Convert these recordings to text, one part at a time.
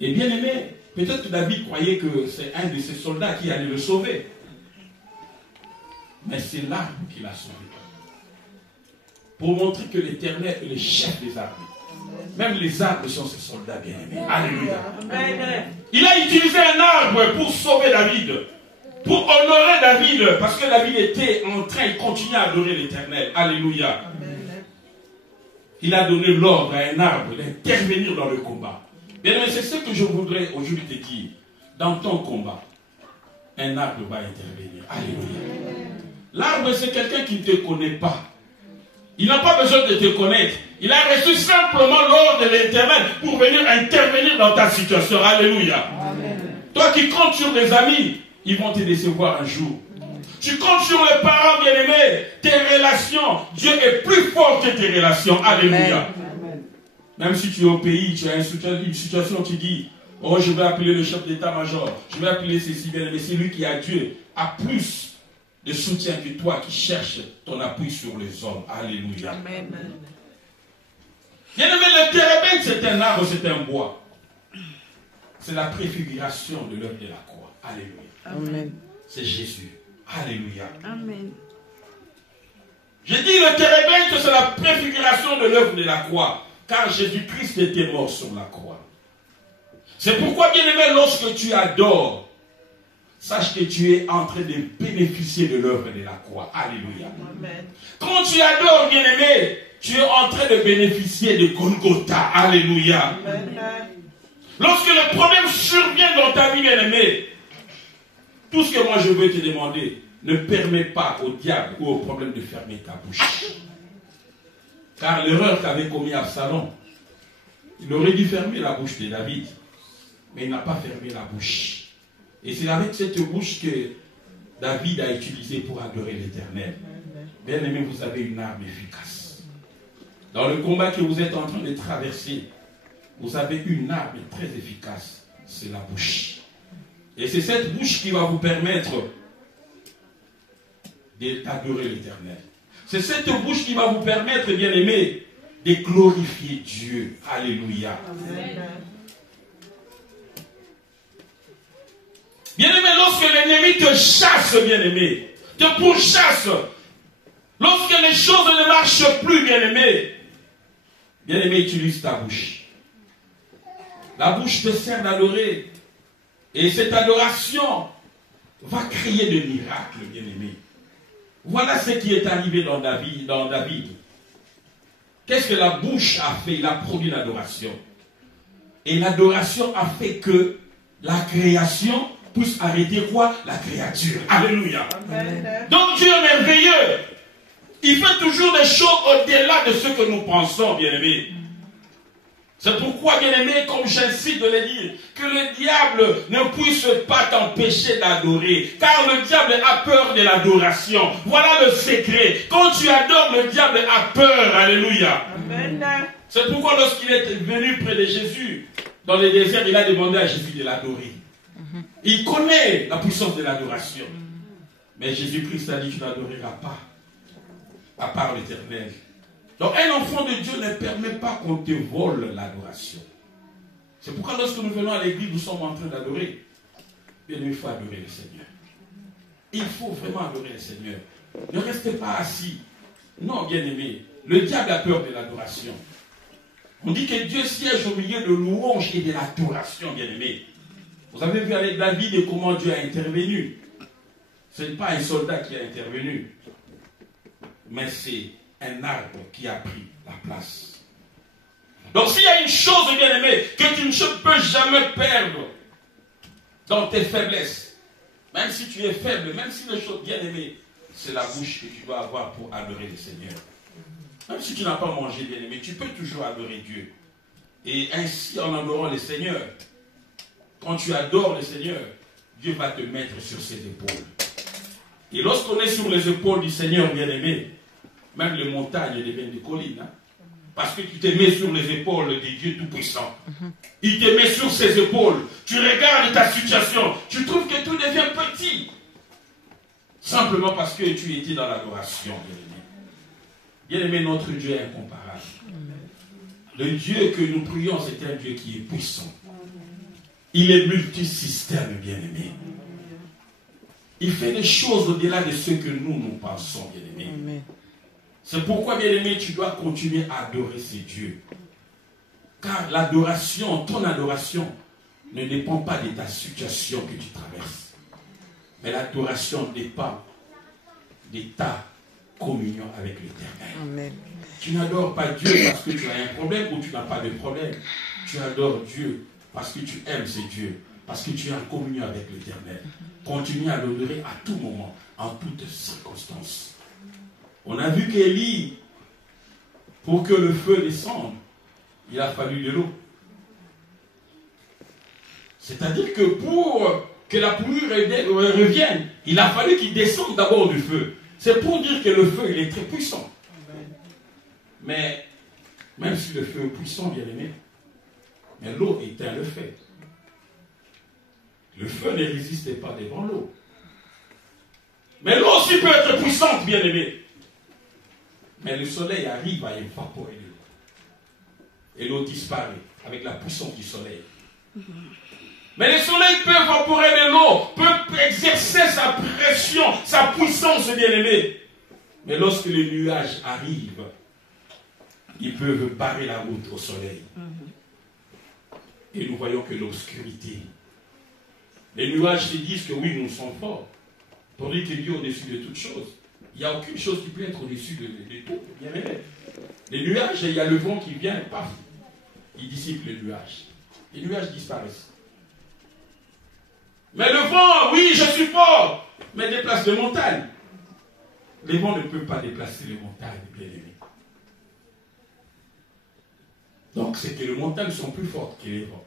Et bien aimé, peut-être que David croyait que c'est un de ses soldats qui allait le sauver. Mais c'est l'arbre qui l'a sauvé. Pour montrer que l'Éternel est le chef des arbres. Même les arbres sont ses soldats bien-aimés. Alléluia. Il a utilisé un arbre pour sauver David. Pour honorer David. Parce que David était en train de continuer à adorer l'Éternel. Alléluia. Il a donné l'ordre à un arbre d'intervenir dans le combat. Bien-aimé, c'est ce que je voudrais aujourd'hui te dire. Dans ton combat, un arbre va intervenir. Alléluia. L'arbre, c'est quelqu'un qui ne te connaît pas. Il n'a pas besoin de te connaître. Il a reçu simplement l'ordre de l'Éternel pour venir intervenir dans ta situation. Alléluia. Amen. Toi qui comptes sur des amis, ils vont te décevoir un jour. Tu comptes sur les parents bien-aimés, tes relations. Dieu est plus fort que tes relations. Alléluia. Amen. Même si tu es au pays, tu as une situation, tu dis, oh, je vais appeler le chef d'état-major, je vais appeler ceci, bien-aimé. C'est lui qui a Dieu, a plus de soutien que toi qui cherches ton appui sur les hommes. Alléluia. Amen. Bien-aimé, le térébinthe, c'est un arbre, c'est un bois. C'est la préfiguration de l'œuvre de la croix. Alléluia. Amen. C'est Jésus. Alléluia. Amen. J'ai dit le térébinthe, c'est la préfiguration de l'œuvre de la croix. Car Jésus-Christ était mort sur la croix. C'est pourquoi, bien-aimé, lorsque tu adores, sache que tu es en train de bénéficier de l'œuvre de la croix. Alléluia. Amen. Quand tu adores, bien-aimé, tu es en train de bénéficier de Golgotha. Alléluia. Amen. Lorsque le problème survient dans ta vie, bien-aimé, tout ce que moi je veux te demander, ne permets pas au diable ou au problème de fermer ta bouche. Car l'erreur qu'avait commis Absalom, il aurait dû fermer la bouche de David, mais il n'a pas fermé la bouche. Et c'est avec cette bouche que David a utilisé pour adorer l'Éternel. Bien aimé, vous avez une arme efficace. Dans le combat que vous êtes en train de traverser, vous avez une arme très efficace. C'est la bouche. Et c'est cette bouche qui va vous permettre d'adorer l'Éternel. C'est cette bouche qui va vous permettre, bien aimé, de glorifier Dieu. Alléluia. Amen. Bien-aimé, lorsque l'ennemi te chasse, bien-aimé, te pourchasse, lorsque les choses ne marchent plus, bien-aimé, bien-aimé, utilise ta bouche. La bouche te sert d'adorer. Et cette adoration va créer des miracles, bien-aimé. Voilà ce qui est arrivé dans David. Qu'est-ce que la bouche a fait? Il a produit l'adoration. Et l'adoration a fait que la création puisse arrêter quoi? La créature. Alléluia. Amen. Donc Dieu est merveilleux. Il fait toujours des choses au-delà de ce que nous pensons, bien-aimés. C'est pourquoi, bien-aimé, comme j'incite de le dire, que le diable ne puisse pas t'empêcher d'adorer. Car le diable a peur de l'adoration. Voilà le secret. Quand tu adores, le diable a peur. Alléluia. Amen. C'est pourquoi lorsqu'il est venu près de Jésus, dans le désert, il a demandé à Jésus de l'adorer. Il connaît la puissance de l'adoration. Mais Jésus-Christ a dit, tu n'adoreras pas, à part l'Éternel. Donc un enfant de Dieu ne permet pas qu'on te vole l'adoration. C'est pourquoi lorsque nous venons à l'église, nous sommes en train d'adorer. Bien, il faut adorer le Seigneur. Il faut vraiment adorer le Seigneur. Ne restez pas assis. Non, bien aimé, le diable a peur de l'adoration. On dit que Dieu siège au milieu de louanges et de l'adoration, bien aimé. Vous avez vu avec David comment Dieu a intervenu. Ce n'est pas un soldat qui a intervenu, mais c'est un arbre qui a pris la place. Donc s'il y a une chose, bien aimé, que tu ne peux jamais perdre dans tes faiblesses, même si tu es faible, même si les choses, bien aimé, c'est la bouche que tu dois avoir pour adorer le Seigneur. Même si tu n'as pas mangé, bien aimé, tu peux toujours adorer Dieu. Et ainsi, en adorant le Seigneur, quand tu adores le Seigneur, Dieu va te mettre sur ses épaules. Et lorsqu'on est sur les épaules du Seigneur, bien aimé, même les montagnes deviennent des collines. Hein? Parce que tu te mets sur les épaules de Dieu Tout-Puissant. Il te met sur ses épaules. Tu regardes ta situation. Tu trouves que tout devient petit. Simplement parce que tu étais dans l'adoration, bien aimé. Bien aimé, notre Dieu est incomparable. Le Dieu que nous prions, c'est un Dieu qui est puissant. Il est multisystème, bien-aimé. Il fait des choses au-delà de ce que nous pensons, bien-aimé. C'est pourquoi, bien-aimé, tu dois continuer à adorer ces dieux. Car l'adoration, ton adoration, ne dépend pas de ta situation que tu traverses. Mais l'adoration dépend de ta communion avec l'Éternel. Tu n'adores pas Dieu parce que tu as un problème ou tu n'as pas de problème. Tu adores Dieu parce que tu aimes ce Dieu, parce que tu es en communion avec l'Éternel. Continue à l'adorer à tout moment, en toutes circonstances. On a vu qu'Élie, pour que le feu descende, il a fallu de l'eau. C'est-à-dire que pour que la pluie revienne, il a fallu qu'il descende d'abord du feu. C'est pour dire que le feu, il est très puissant. Mais, même si le feu est puissant, bien aimé, mais l'eau éteint le feu. Le feu ne résiste pas devant l'eau. Mais l'eau aussi peut être puissante, bien aimé. Mais le soleil arrive à évaporer l'eau. Et l'eau disparaît avec la puissance du soleil. Mais le soleil peut évaporer de l'eau, peut exercer sa pression, sa puissance, bien aimé. Mais lorsque les nuages arrivent, ils peuvent barrer la route au soleil. Et nous voyons que l'obscurité. Les nuages se disent que oui, nous sommes forts. Pour dire que Dieu est au-dessus de toutes choses. Il n'y a aucune chose qui peut être au-dessus de tout. Bien aimé. Les nuages, il y a le vent qui vient, paf, il dissipe les nuages. Les nuages disparaissent. Mais le vent, oui, je suis fort, mais déplace les montagnes. Les vents ne peuvent pas déplacer les montagnes, bien aimés. Donc, c'est que les montagnes sont plus fortes que les vents.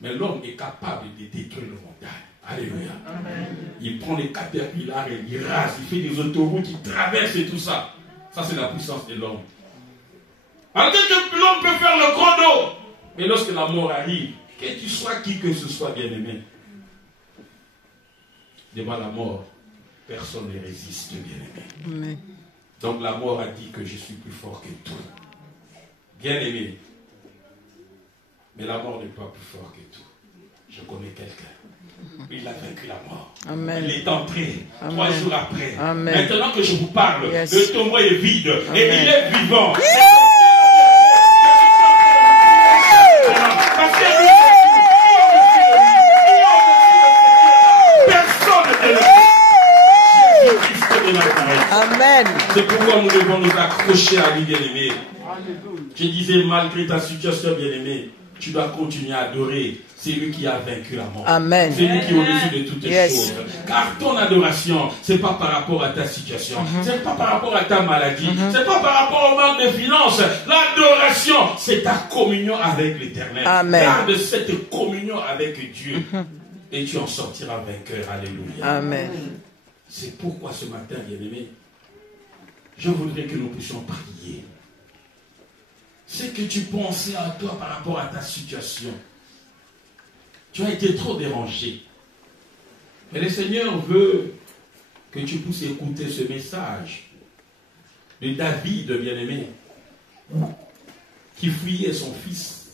Mais l'homme est capable de détruire les montagnes. Alléluia. Amen. Il prend les caterpillars et il rase, il fait des autoroutes, il traverse et tout ça. Ça, c'est la puissance de l'homme. En tant que l'homme peut faire le gros dos. Mais lorsque la mort arrive, que tu sois qui que ce soit, bien aimé, devant la mort, personne ne résiste, bien aimé. Donc la mort a dit que je suis plus fort que tout. Bien aimé. Mais la mort n'est pas plus fort que tout. Je connais quelqu'un. Il a vaincu la mort. Amen. Il est entré 3 jours après. Amen. Maintenant que je vous parle, le tombeau est vide. Amen. Et il est vivant. Parce que personne ne le Jésus-Christ de Nazareth. Amen. C'est pourquoi nous devons nous accrocher à lui, bien-aimé. Je disais, malgré ta situation, bien-aimé, tu dois continuer à adorer. C'est lui qui a vaincu la mort. Amen. C'est lui qui est au-dessus de toutes les choses. Car ton adoration, ce n'est pas par rapport à ta situation. Ce n'est pas par rapport à ta maladie. Ce n'est pas par rapport au manque de finances. L'adoration, c'est ta communion avec l'Éternel. Garde cette communion avec Dieu. Et tu en sortiras vainqueur. Alléluia. Amen. C'est pourquoi ce matin, bien-aimé, je voudrais que nous puissions prier. C'est que tu pensais à toi par rapport à ta situation. Tu as été trop dérangé. Mais le Seigneur veut que tu puisses écouter ce message de David, bien-aimé, qui fuyait son fils.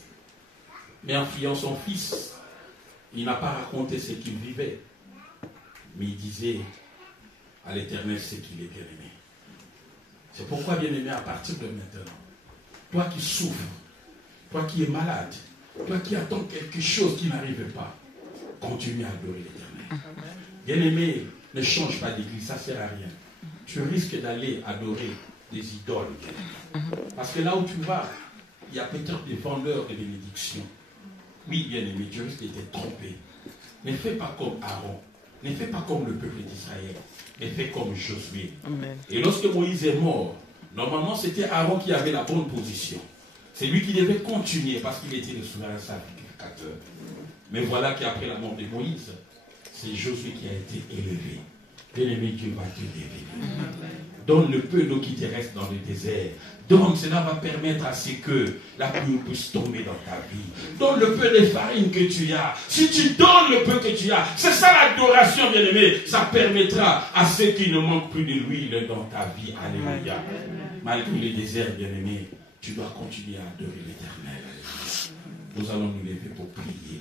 Mais en fuyant son fils, il n'a pas raconté ce qu'il vivait. Mais il disait à l'Éternel ce qu'il est, bien-aimé. C'est pourquoi, bien-aimé, à partir de maintenant, toi qui souffres, toi qui es malade, toi qui attends quelque chose qui n'arrive pas, continue à adorer l'Éternel. Bien-aimé, ne change pas d'église, ça ne sert à rien. Tu risques d'aller adorer des idoles. Parce que là où tu vas, il y a peut-être des vendeurs de bénédictions. Oui, bien-aimé, tu risques d'être trompé. Ne fais pas comme Aaron. Ne fais pas comme le peuple d'Israël. Mais fais comme Josué. Amen. Et lorsque Moïse est mort, normalement c'était Aaron qui avait la bonne position. C'est lui qui devait continuer parce qu'il était le souverain sacrificateur. Mais voilà qu'après la mort de Moïse, c'est Josué qui a été élevé. Bien-aimé, Dieu va te lever. Donne le peu d'eau qui te reste dans le désert. Donc cela va permettre à ce que la pluie puisse tomber dans ta vie. Donne le peu de farine que tu as. Si tu donnes le peu que tu as, c'est ça l'adoration, bien-aimé. Ça permettra à ceux qui ne manquent plus de l'huile dans ta vie. Alléluia. Malgré le désert, bien-aimé, tu dois continuer à adorer l'Éternel. Nous allons nous lever pour prier.